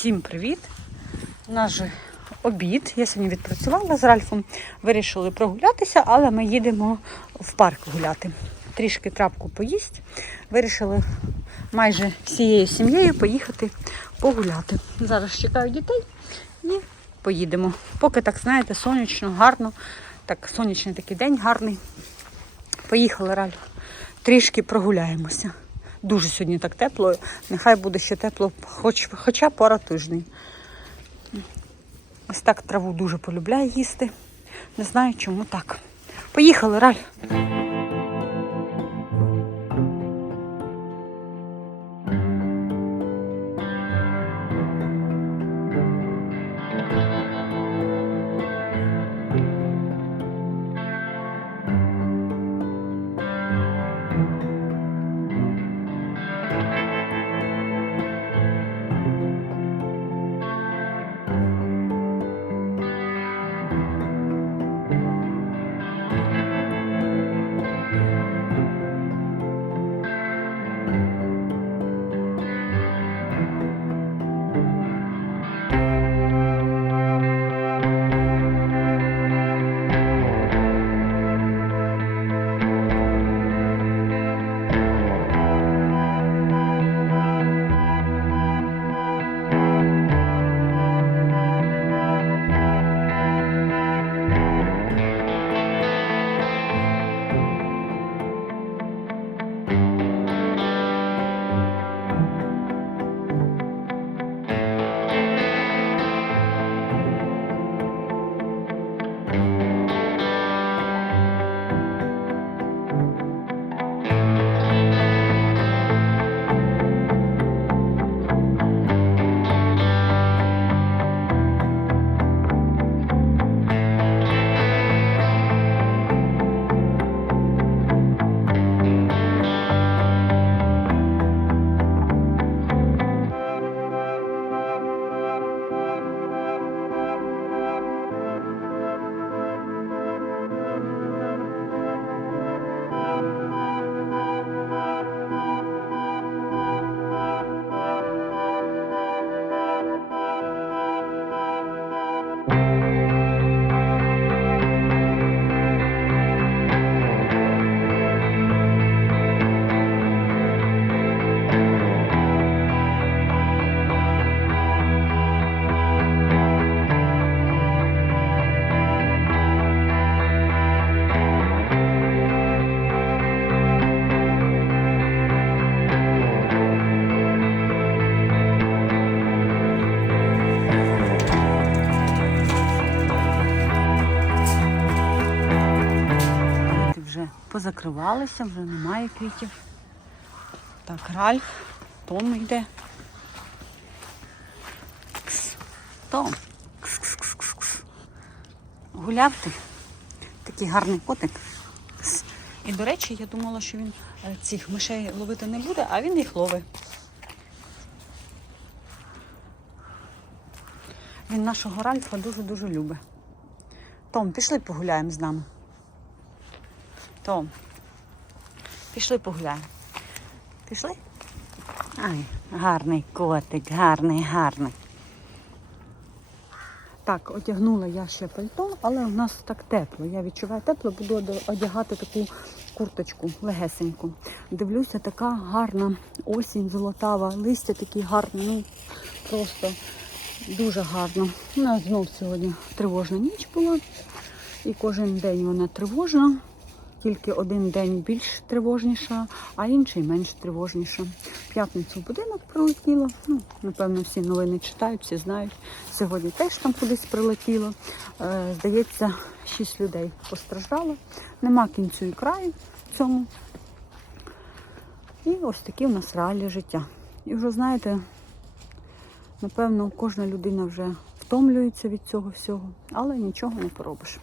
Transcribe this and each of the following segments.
Всім привіт! У нас же обід. Я сьогодні відпрацювала з Ральфом. Вирішили прогулятися, але ми їдемо в парк гуляти. Трішки трапку поїсть. Вирішили майже всією сім'єю поїхати погуляти. Зараз чекаю дітей і поїдемо. Поки так, знаєте, сонячно, гарно. Так, сонячний такий день гарний. Поїхали, Ральф. Трішки прогуляємося. Дуже сьогодні так тепло. Нехай буде ще тепло, хоч, хоча пара тижнів. Ось так траву дуже полюбляє їсти. Не знаю, чому так. Поїхали, Раль. Квіти вже позакривалися, вже немає квітів. Так, Ральф, Том йде. Кс. Том. Кс -кс -кс -кс -кс. Гуляв ти? Такий гарний котик. Кс. І, до речі, я думала, що він е, цих мишей ловити не буде, а він їх ловить. Він нашого Ральфа дуже-дуже любить. Том, пішли погуляємо з нами. Том, пішли погуляємо. Пішли? Ай, гарний котик, гарний, гарний. Так, одягнула я ще пальто, але у нас так тепло. Я відчуваю тепло, буду одягати таку курточку легесеньку. Дивлюся, така гарна осінь золотава, листя такі гарні, ну просто дуже гарно. У нас знов сьогодні тривожна ніч була. І кожен день вона тривожна, тільки один день більш тривожніша, а інший менш тривожніша. В п'ятницю в будинок прилетіло. Ну, напевно, всі новини читають, всі знають. Сьогодні теж там кудись прилетіло. Е, здається, шість людей постраждало. Нема кінцю і краю в цьому. І ось такі в нас реалії життя. І вже знаєте, напевно, кожна людина вже втомлюється від цього всього, але нічого не поробиш.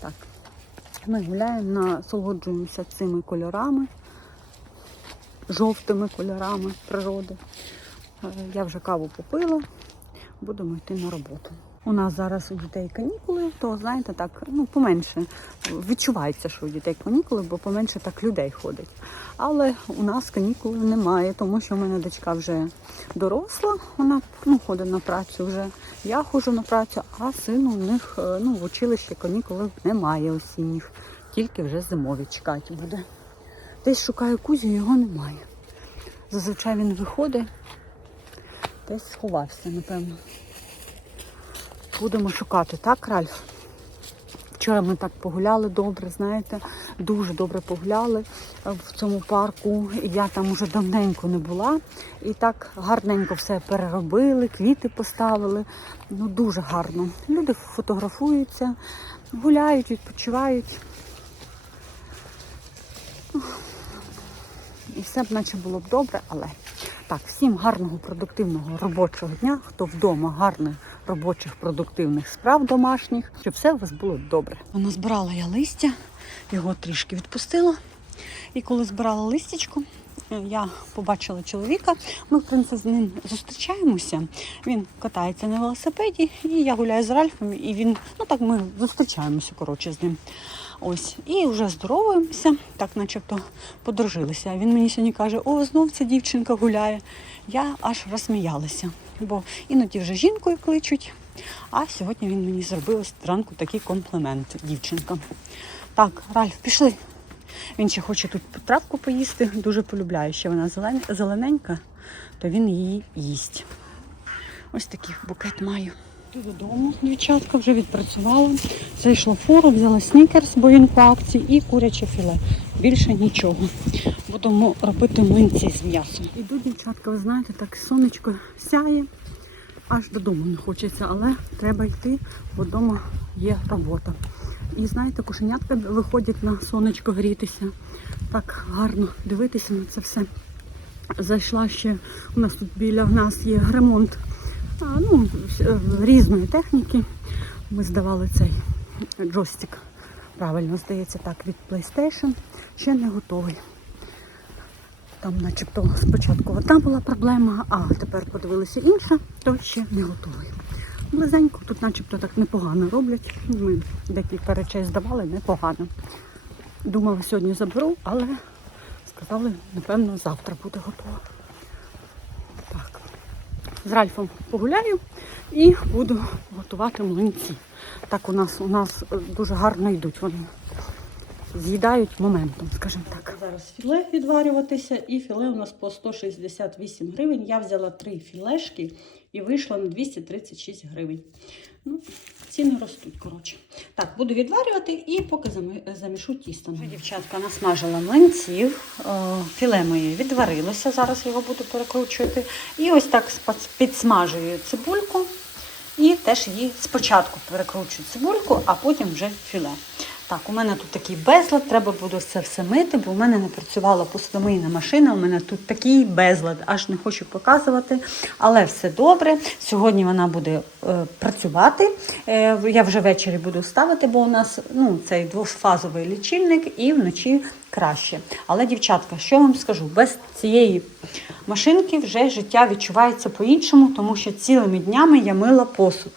Так, ми гуляємо, насолоджуємося цими кольорами, жовтими кольорами природи. Е, Я вже каву попила, будемо йти на роботу. У нас зараз у дітей канікули, то знаєте, так ну поменше відчувається, що у дітей канікули, бо поменше так людей ходить. Але у нас канікули немає, тому що в мене дочка вже доросла, вона ну, ходить на працю вже. Я ходжу на працю, а син у них е, ну, в училищі канікули немає осінніх, тільки вже зимові чекати буде. Десь шукаю кузю, його немає. Зазвичай він виходить, десь сховався, напевно. Будемо шукати, так, Ральф? Вчора ми так погуляли добре, знаєте, дуже добре погуляли е, в цьому парку. Я там уже давненько не була. І так гарненько все переробили, квіти поставили. Ну дуже гарно. Люди фотографуються, гуляють, відпочивають. І все б наче було б добре, але так, всім гарного продуктивного робочого дня, хто вдома гарних робочих продуктивних справ домашніх, щоб все у вас було добре. Воно збирала я листя, його трішки відпустила. І коли збирала листячко, е, я побачила чоловіка. Ми, в принципі, з ним зустрічаємося. Він катається на велосипеді, і я гуляю з Ральфом, і він, ну так ми зустрічаємося, коротше, з ним. Ось, і вже здоровуємося, так начебто подружилися. Він мені сьогодні каже: О, знов ця дівчинка гуляє. Я аж розсміялася, бо іноді вже жінкою кличуть. А сьогодні він мені зробив зранку такий комплімент, дівчинка. Так, Ральф, пішли. Він ще хоче тут травку поїсти, дуже полюбляє, ще вона зелен... зелененька, то він її їсть. Ось такий букет маю. Йду додому, дівчатка, вже відпрацювала. Зайшла в фору, взяла снікерс, бо він по акції, і куряче філе. Більше нічого. Будемо робити млинці з м'ясом. Іду, дівчатка, ви знаєте, так сонечко сяє, аж додому не хочеться, але треба йти, бо вдома є робота. І знаєте, кошенятка виходять на сонечко грітися. Так гарно дивитися на це все. Зайшла ще, у нас тут біля нас є ремонт ну, е, різної техніки. Ми здавали цей джойстик. Правильно, здається, так, від PlayStation. Ще не готовий. Там начебто спочатку одна була проблема, а тепер подивилися інша, то ще не готовий. Близенько тут начебто так непогано роблять. Ми декілька речей здавали непогано. Думала, сьогодні заберу, але сказали, напевно, завтра буде готово. З Ральфом погуляю і буду готувати млинці. Так у нас у нас е, дуже гарно йдуть вони. З'їдають моментом, скажімо так. Зараз філе відварюватися, і філе у нас по 168 гривень. Я взяла три філешки і вийшла на 236 гривень. Ну, ціни ростуть, коротше. Так, буду відварювати і поки замішу тісто. Дівчатка насмажила млинців, е, філе моє відварилося, зараз його буду перекручувати. І ось так підсмажую цибульку. І теж її спочатку перекручую цибульку, а потім вже філе. Так, у мене тут такий безлад, треба буде це все мити, бо у мене не працювала посудомийна машина. У мене тут такий безлад, аж не хочу показувати. Але все добре. Сьогодні вона буде е, працювати. Е, я вже ввечері буду ставити, бо у нас ну, цей двофазовий лічильник і вночі краще. Але, дівчатка, що вам скажу, без цієї машинки вже життя відчувається по-іншому, тому що цілими днями я мила посуд.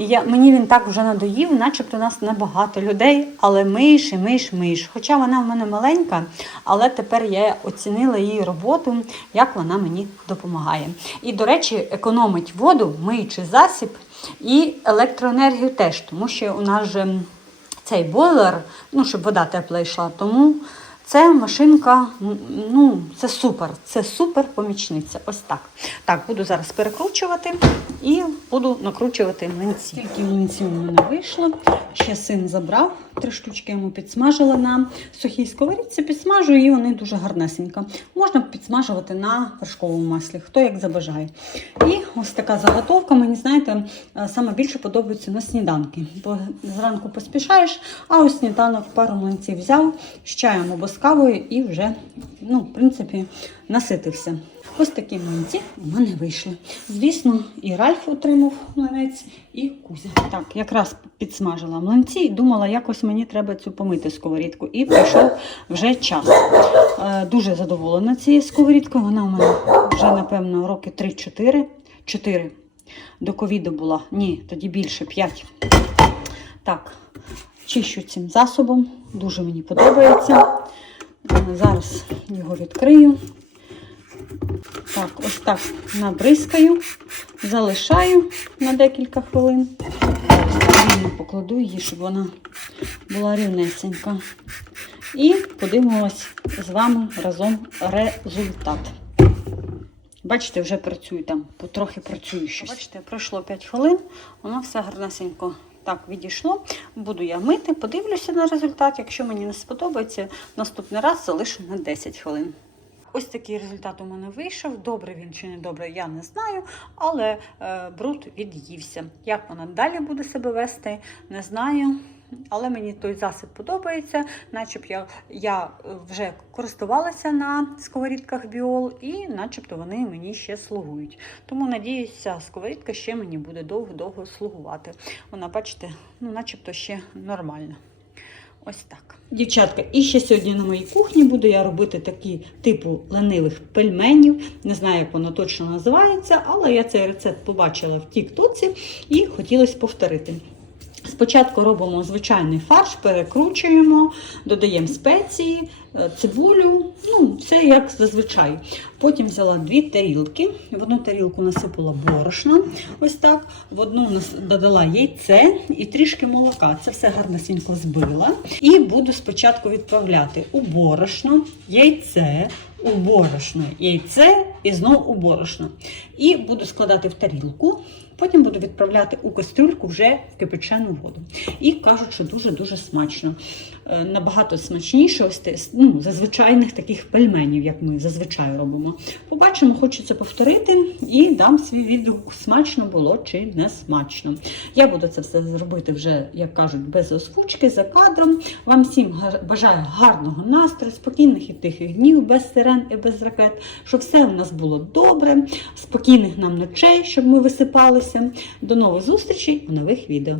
І я, мені він так вже надоїв, начебто у нас небагато людей, але миш і миш, миш. Хоча вона в мене маленька, але тепер я оцінила її роботу, як вона мені допомагає. І, до речі, економить воду, миючий засіб і електроенергію теж, тому що у нас же цей бойлер, ну, щоб вода тепла йшла, тому це машинка, ну, це супер, це супер помічниця. Ось так. Так, буду зараз перекручувати і буду накручувати млинці. Тільки млинців у мене вийшло. Ще син забрав. Три штучки йому підсмажила на сухій сковорідці, підсмажую і вони дуже гарнесенько. Можна підсмажувати на вершковому маслі, хто як забажає. І ось така заготовка, мені знаєте, е, саме більше подобається на сніданки. Бо зранку поспішаєш, а ось сніданок пару млинців взяв з чаєм або з кавою і вже, ну, в принципі, наситився. Ось такі млинці у мене вийшли. Звісно, і Ральф отримав млинець, і Кузя. Так, якраз підсмажила млинці і думала, якось мені треба цю помити сковорідку. І прийшов вже час. Е, Дуже задоволена цією сковорідкою. Вона у мене вже, напевно, роки 3-4. 4. До ковіду була. Ні, тоді більше 5. Так, чищу цим засобом. Дуже мені подобається. Е, Зараз його відкрию. Так, ось так набризкаю, залишаю на декілька хвилин. Покладу її, щоб вона була рівнесенька. І подивимось з вами разом результат. Бачите, вже працюю там, потрохи працюю щось. Бачите, пройшло 5 хвилин, воно все гарнесенько так відійшло. Буду я мити, подивлюся на результат. Якщо мені не сподобається, наступний раз залишу на 10 хвилин. Ось такий результат у мене вийшов. Добре він чи не добре, я не знаю, але е, бруд від'ївся. Як вона далі буде себе вести, не знаю. Але мені той засіб подобається, начеб я, я вже користувалася на сковорідках біол, і начебто вони мені ще слугують. Тому надіюся, сковорідка ще мені буде довго-довго слугувати. Вона, бачите, ну, начебто ще нормальна. Ось так. Дівчатка, і ще сьогодні на моїй кухні буду я робити такі типу ленивих пельменів. Не знаю, як воно точно називається, але я цей рецепт побачила в Тіктоці і хотілося повторити. Спочатку робимо звичайний фарш, перекручуємо, додаємо спеції, е, цибулю, ну, це як зазвичай. Потім взяла дві тарілки, в одну тарілку насипала борошна, ось так, в одну додала яйце і трішки молока. Це все гарнесенько збила. І буду спочатку відправляти у борошно, яйце, у борошно, яйце і знову у борошно. І буду складати в тарілку. Потім буду відправляти у кастрюльку вже в кипячену воду. І кажуть, що дуже-дуже смачно. Е, Набагато смачніше ось ну, за звичайних таких пельменів, як ми зазвичай робимо. Побачимо, хочеться повторити і дам свій відгук, смачно було чи не смачно. Я буду це все зробити вже, як кажуть, без озвучки, за кадром. Вам всім бажаю гарного настрою, спокійних і тихих днів, без сирен і без ракет, щоб все у нас було добре, спокійних нам ночей, щоб ми висипалися. До нових зустрічей у нових відео.